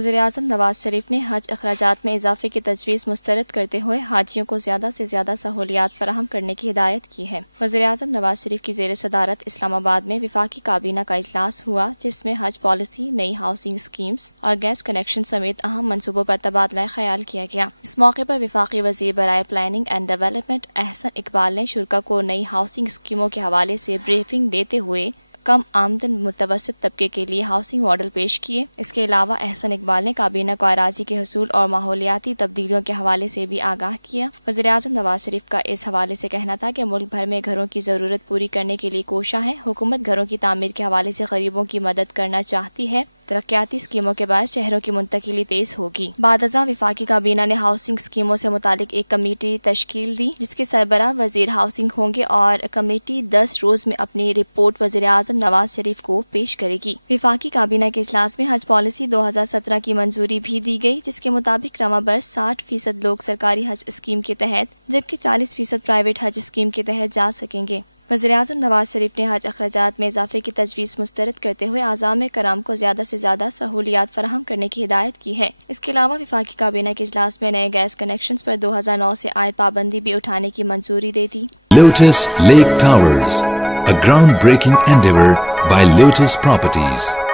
وزیراعظم نواز شریف نے حج اخراجات میں اضافے کی تجویز مسترد کرتے ہوئے حاجیوں کو زیادہ سے زیادہ سہولیات فراہم کرنے کی ہدایت کی ہے۔ وزیراعظم نواز شریف کی زیر صدارت اسلام آباد میں وفاقی کابینہ کا اجلاس ہوا، جس میں حج پالیسی، نئی ہاؤسنگ اسکیمز اور گیس کنیکشن سمیت اہم منصوبوں پر تبادلہ خیال کیا گیا۔ اس موقع پر وفاقی وزیر برائے planning and development Ahsan Iqbal نے شرکاء کو نئی ہاؤسنگ اسکیموں کے حوالے سے بریفنگ دیتے ہوئے کم آمدن متوسط طبقے کے لیے ہاؤسنگ ماڈل پیش کیے۔ اس کے علاوہ احسن اقبال نے کابینہ کو اراضی کے حصول اور ماحولیاتی تبدیلیوں کے حوالے سے بھی آگاہ کیا۔ وزیراعظم نواز شریف کا اس حوالے سے کہنا تھا کہ ملک بھر میں گھروں کی ضرورت پوری کرنے کے لیے کوشاں ہے۔ حکومت گھروں کی تعمیر کے حوالے سے غریبوں کی مدد کرنا چاہتی ہے۔ ترقیاتی اسکیموں کے باعث شہروں کی منتقلی تیز ہوگی۔ بعد ازاں وفاقی کابینہ نے ہاؤسنگ اسکیموں سے متعلق ایک کمیٹی تشکیل دی، جس کے سربراہ وزیر ہاؤسنگ ہوں گے، اور کمیٹی 10 روز میں اپنی رپورٹ وزیراعظم نواز شریف کو پیش کرے گی۔ وفاقی کابینہ کے اجلاس میں حج پالیسی 2017 کی منظوری بھی دی گئی، جس کے مطابق رواں برس 60% لوگ سرکاری حج اسکیم کے تحت جبکہ 40% پرائیویٹ حج اسکیم کے تحت جا سکیں گے۔ وزیراعظم نواز شریف نے حج اخراجات میں اضافے کی تجویز مسترد کرتے ہوئے اعضاء کرام کو زیادہ سے زیادہ سہولیات فراہم کرنے کی ہدایت کی ہے۔ اس کے علاوہ وفاقی کابینہ کے اجلاس میں نئے گیس کنیکشنز پر 2009 سے عائد پابندی بھی اٹھانے کی منظوری دے دی۔ Lotus Lake Towers, a groundbreaking endeavor by Lotus Properties.